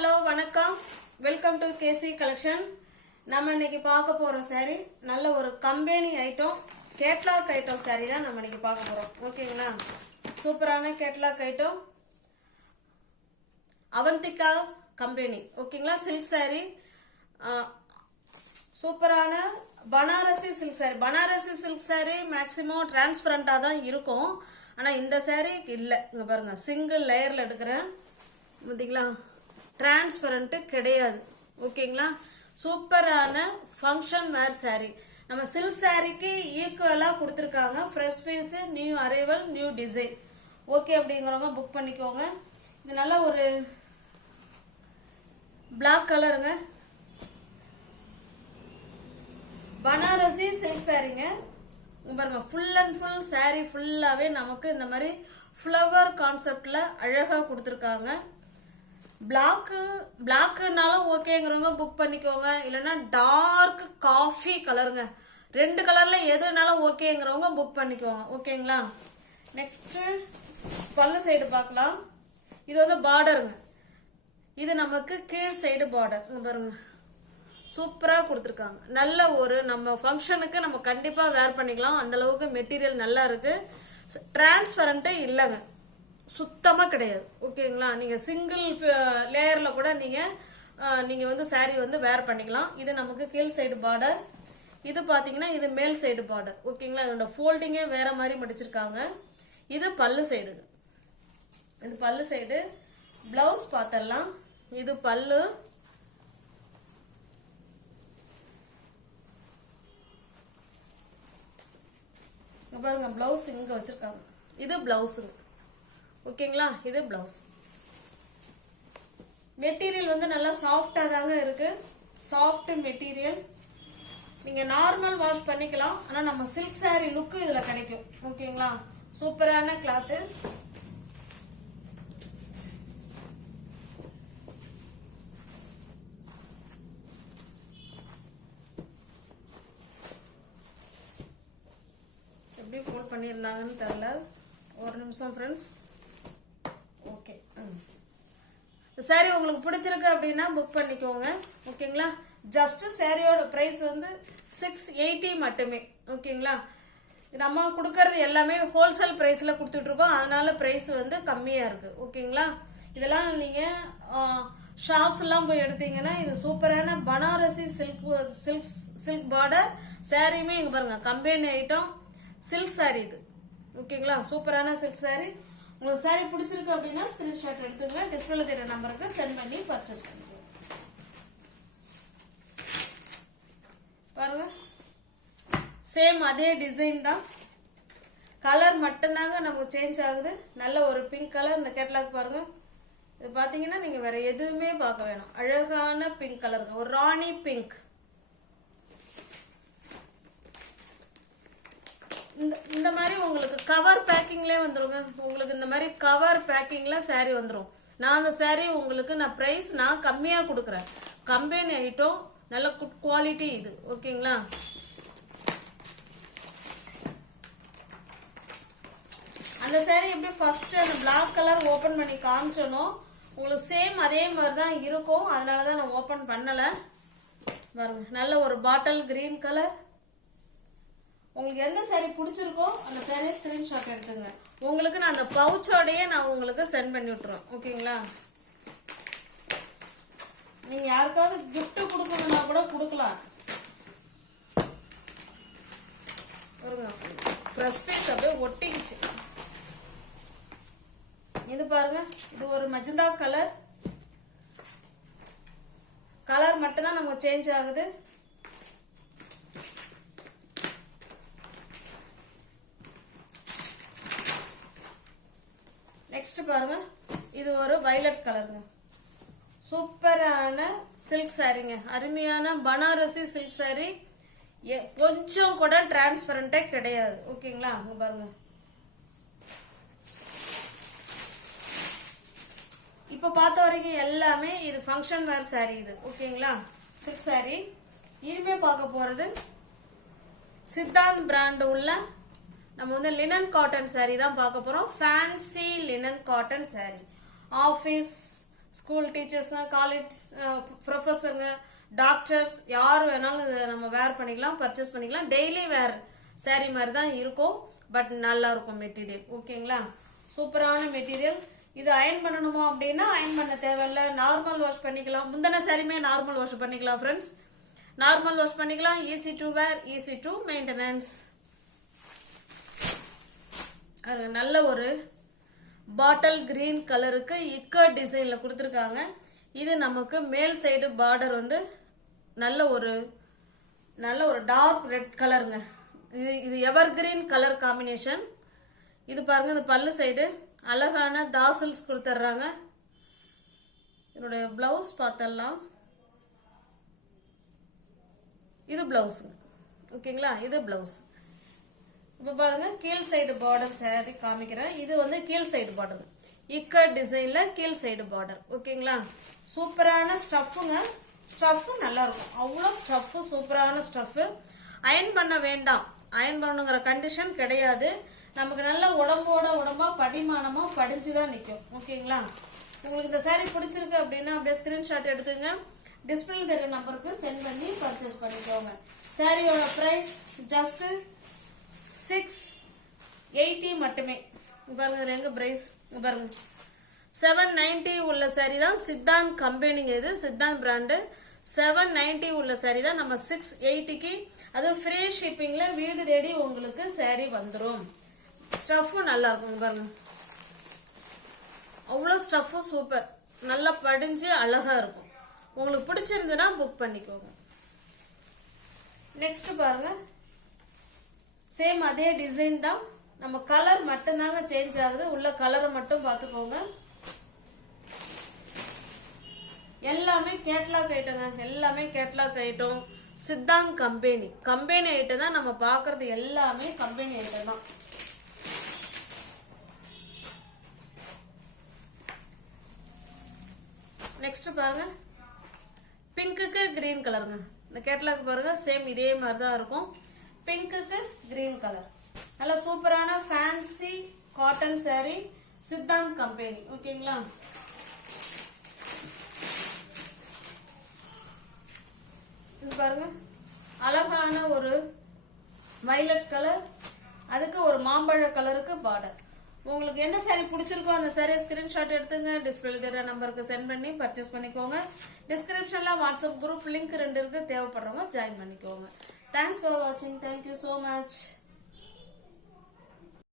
hello வணக்கம் welcome to KC collection. நம்ம இன்னைக்கு பார்க்க போற saree நல்ல ஒரு company item, catalogue item saree தான் நம்ம இன்னைக்கு பார்க்க போறோம். ஓகேங்களா? சூப்பரான கேட்லாக் ஐட்டம், அவந்திகா கம்பெனி. ஓகேங்களா? சில்க் saree, சூப்பரான Banarasi silk saree. Banarasi silk saree maximum டிரான்ஸ்பரண்டா தான் இருக்கும். ஆனா இந்த saree இல்ல. இங்க பாருங்க, சிங்கிள் லேயர்ல எடுக்கிறேன். பார்த்தீங்களா? டிரான்ஸ்பரண்ட் கிடையாது. ஓகேங்களா? சூப்பரான ஃபங்க்ஷன் வேர் saree. நம்ம சில்க் சாரிக்கு ஈக்குவலாக கொடுத்துருக்காங்க. Fresh piece, new arrival, new design. Okay அப்படிங்கிறவங்க புக் பண்ணிக்கோங்க. இது நல்ல ஒரு பிளாக் கலருங்க, பனாரசி சில்க் சாரிங்க. பாருங்க, ஃபுல் அண்ட் ஃபுல் saree ஃபுல்லாகவே நமக்கு இந்த மாதிரி ஃப்ளவர் கான்செப்டில் அழகாக கொடுத்துருக்காங்க. பிளாக்குனாலும் ஓகேங்கிறவங்க புக் பண்ணிக்கோங்க. இல்லைன்னா டார்க் காஃபி கலருங்க, ரெண்டு கலரில் எதுனாலும் ஓகேங்கிறவங்க புக் பண்ணிக்கோங்க. ஓகேங்களா? நெக்ஸ்ட்டு பல்லு சைடு பார்க்கலாம். இது வந்து பார்டருங்க. இது நமக்கு கீழ் சைடு பார்டர். பாருங்க, சூப்பராக கொடுத்துருக்காங்க. நல்ல ஒரு நம்ம ஃபங்க்ஷனுக்கு நம்ம கண்டிப்பாக வேர் பண்ணிக்கலாம். அந்தளவுக்கு மெட்டீரியல் நல்லா இருக்குது. டிரான்ஸ்பரண்ட்டே இல்லைங்க, சுத்தமாக கிடையாது. ஓகேங்களா? நீங்கள் சிங்கிள் லேயரில் கூட நீங்கள் வந்து saree வந்து வேர் பண்ணிக்கலாம். இது நமக்கு கீழ் சைடு பார்டர். இது பார்த்தீங்கன்னா இது மேல் சைடு பார்டர். ஓகேங்களா? இதோட ஃபோல்டிங்கே வேற மாதிரி மடிச்சிருக்காங்க. இது பல்லு சைடு. இது பல்லு சைடு. பிளவுஸ் பார்த்தரலாம். இது பல்லு. பாருங்க, பிளவுஸ் இங்க வச்சிருக்காங்க. இது பிளவுஸுங்க. ஓகேங்களா? இது பிளவுஸ். மெட்டீரியல் வந்து நல்லா சாஃப்டா தாங்க இருக்கு. Soft material. நீங்க நார்மல் வாஷ் பண்ணிக்கலாம். ஆனா நம்ம சில்க் saree லுக் இதுல கிடைக்கும். ஓகேங்களா? சூப்பரான கிளாத். எப்படி ஃபோல்ட் பண்ணியிருந்தாங்கன்னு தெரியல. ஒரு நிமிஷம் ஃப்ரெண்ட்ஸ். ஓகே, saree உங்களுக்கு பிடிச்சிருக்கு அப்படின்னா புக் பண்ணிக்கோங்க. ஓகேங்களா? ஜஸ்ட் சாரியோட ப்ரைஸ் வந்து 680 மட்டுமே. ஓகேங்களா? நம்ம கொடுக்கறது எல்லாமே ஹோல்சேல் ப்ரைஸில் கொடுத்துட்ருக்கோம். அதனால ப்ரைஸ் வந்து கம்மியாக இருக்குது. ஓகேங்களா? இதெல்லாம் நீங்கள் ஷாப்ஸ்லாம் போய் எடுத்தீங்கன்னா இது சூப்பரான பனாரசி சில்க் பார்டர் சாரியுமே இங்கே பாருங்கள், கம்பெனி ஐட்டம் சில்க் saree இது. ஓகேங்களா? சூப்பரான சில்க் saree. உங்களுக்கு saree பிடிச்சிருக்கு அப்படின்னா ஸ்கிரீன்ஷாட் எடுத்துங்க. டிஸ்பிளேல தெரிய நம்பருக்கு சென்ட் பண்ணி பர்ச்சேஸ் பண்ணிக்கோங்க. பாருங்க, சேம் அதே டிசைன் தான், கலர் மட்டும்தாங்க நமக்கு சேஞ்ச் ஆகுது. நல்ல ஒரு பிங்க் கலர். இந்த கேட்லாக் பாருங்க. இது பார்த்தீங்கன்னா நீங்கள் வேற எதுவுமே பார்க்க வேணாம். அழகான பிங்க் கலருங்க, ஒரு ராணி பிங்க். இந்த மாதிரி உங்களுக்கு கவர் பேக்கிங்லேயே வந்துருங்க. உங்களுக்கு இந்த மாதிரி கவர் பேக்கிங்ல saree வந்துடும். நான் அந்த saree உங்களுக்கு ப்ரைஸ் நான் கம்மியாக கொடுக்குறேன். கம்பெனி ஐட்டம், நல்ல குட் குவாலிட்டி இது. ஓகேங்களா? அந்த saree எப்படி ஃபர்ஸ்ட் அந்த பிளாக் கலர் ஓப்பன் பண்ணி காமிச்சனோ உங்களுக்கு சேம் அதே மாதிரி தான் இருக்கும். அதனால தான் நான் ஓப்பன் பண்ணலை. பாருங்க, நல்ல ஒரு பாட்டில் கிரீன் கலர். உங்களுக்கு எந்த saree பிடிச்சிருக்கோ அந்த saree ஸ்கிரீன்ஷாட் எடுத்துங்க. உங்களுக்கு நான் அந்த பவுச்சோடையே நான் உங்களுக்கு சென்ட் பண்ணி விட்டுருவேன். ஓகேங்களா? நீங்க யாருக்காவது gift கொடுக்கணும்னா கூட கொடுக்கலாம். ஃப்ரெஷ் பீஸ் அப்படியே ஒட்டிக்கிச்சு. இது பாருங்க, இது ஒரு மஜந்தா கலர். கலர் மட்டும்தான் நமக்கு சேஞ்ச் ஆகுது. நெக்ஸ்ட் பாருங்க, இது ஒரு வயலட் கலருங்க. சூப்பரான சில்க் சாரிங்க, அருமையான பனாரசி சில்க் சாரி. கொஞ்சம் கூட டிரான்ஸ்பரண்டே கிடையாது. ஓகேங்களா? அங்க பாருங்க, இப்ப பார்த்த வரைக்கும் எல்லாமே இது ஃபங்க்ஷன் வேர் சாரி இது. ஓகேங்களா? Silk sorry. இனிமே பார்க்க போறது சித்தாந்த் பிராண்ட் உள்ள நம்ம வந்து லினன் காட்டன் saree தான் பார்க்க போறோம். Fancy linen cotton saree. Office, school டீச்சர்ஸ்ங்க, காலேஜ் ப்ரொஃபஸருங்க, டாக்டர்ஸ் யார் வேணாலும் இதை நம்ம வேர் பண்ணிக்கலாம், பர்ச்சேஸ் பண்ணிக்கலாம். டெய்லி வேர் saree மாதிரி தான் இருக்கும், பட் நல்லா இருக்கும் மெட்டீரியல். ஓகேங்களா, சூப்பரான மெட்டீரியல். இது அயன் பண்ணணுமோ அப்படின்னா அயன் பண்ண தேவையில்லை, நார்மல் வாஷ் பண்ணிக்கலாம். முந்தின சாரியுமே நார்மல் வாஷ் பண்ணிக்கலாம் ஃப்ரெண்ட்ஸ், நார்மல் வாஷ் பண்ணிக்கலாம். Easy to wear, easy to maintenance. நல்ல ஒரு பாட்டில் கிரீன் கலருக்கு இக்கட் டிசைனில் கொடுத்துருக்காங்க. இது நமக்கு மேல் சைடு பார்டர் வந்து நல்ல ஒரு டார்க் ரெட் கலருங்க. இது எவர் கிரீன் கலர் காம்பினேஷன். இது பாருங்க, இந்த பல்லு சைடு அழகான தாசல்ஸ் கொடுத்துட்றாங்க. என்னுடைய பிளவுஸ் பார்த்தலாம், இது பிளவுஸ். ஓகேங்களா, இது பிளவுஸ். இப்போ பாருங்க, கீழ் சைடு பார்டர் saree காமிக்கிறேன். இது வந்து கீழ் சைடு பார்டர், இக்கட் டிசைன்ல கீழ் சைடு பார்டர். ஓகேங்களா, சூப்பரான ஸ்டஃப்புங்க. ஸ்டஃப்பும் நல்லா இருக்கும், அவ்வளோ ஸ்டஃப்பு, சூப்பரான ஸ்டஃப்பு. அயன் பண்ண வேண்டாம், அயன் பண்ணணுங்கிற கண்டிஷன் கிடையாது. நமக்கு நல்ல உடம்போட உடம்பா படிமானமா படிஞ்சு தான் நிற்கும். ஓகேங்களா, உங்களுக்கு இந்த saree பிடிச்சிருக்கு அப்படின்னா அப்படியே ஸ்கிரீன்ஷாட் எடுத்துங்க, டிஸ்பிளே தெரிய நம்பருக்கு சென்ட் பண்ணி பர்ச்சேஸ் பண்ணிக்கோங்க. சாரியோட ப்ரைஸ் ஜஸ்ட் 680 மட்டுமே. பாருங்க, எங்க பிரைஸ் பாருங்க, 790 உள்ள சாரி தான். சித்தாந்த் கம்பெனிங்க, இது சித்தாந்த் பிராண்டு. 790 உள்ள சாரி தான் நம்ம 680க்கு, அது ஃப்ரீ ஷிப்பிங்ல வீடு தேடி உங்களுக்கு சாரி வந்துடும். ஸ்டஃப்பும் நல்லா இருக்கும் பாருங்க, அவ்வளோ ஸ்டஃப்பும் சூப்பர், நல்லா படிஞ்சு அழகா இருக்கும். உங்களுக்கு பிடிச்சிருந்ததுன்னா புக் பண்ணிக்கோங்க. நெக்ஸ்ட் பாருங்க, சேம் அதே டிசைன் தான், நம்ம கலர் மட்டும்தாங்க சேஞ்ச் ஆகுது, உள்ள கலரை மட்டும் பார்த்துக்கோங்க. எல்லாமே கேட்லாக் ஐட்டங்க, எல்லாமே catalogue item. Siddhant company item தான் நம்ம பார்க்கறது, எல்லாமே கம்பெனி ஐட்டம் தான். நெக்ஸ்ட் பாருங்க, பிங்க்குக்கு கிரீன் கலருங்க. இந்த கேட்லாக் பாருங்க, சேம் இதே மாதிரி தான் இருக்கும். பிங்க்குக்கு கிரீன் கலர், நல்ல சூப்பரான fancy cotton saree, Siddhant company. ஓகேங்களா, இது பாருங்க, அழகான ஒரு வயலட் கலர், அதுக்கு ஒரு மாம்பழ கலருக்கு பார்டர். உங்களுக்கு எந்த saree பிடிச்சிருக்கோ அந்த saree ஸ்கிரீன்ஷாட் எடுத்துங்க, டிஸ்பிளே தெரிய நம்பருக்கு சென்ட் பண்ணி பர்ச்சேஸ் பண்ணிக்கோங்க. டிஸ்கிரிப்ஷன்ல வாட்ஸ்அப் குரூப் லிங்க் 2 இருக்கு, தேவைப்படுறவங்க ஜாயின் பண்ணிக்கோங்க. தேங்க்ஸ் ஃபார் வாட்சிங், தேங்க்யூ ஸோ மச்.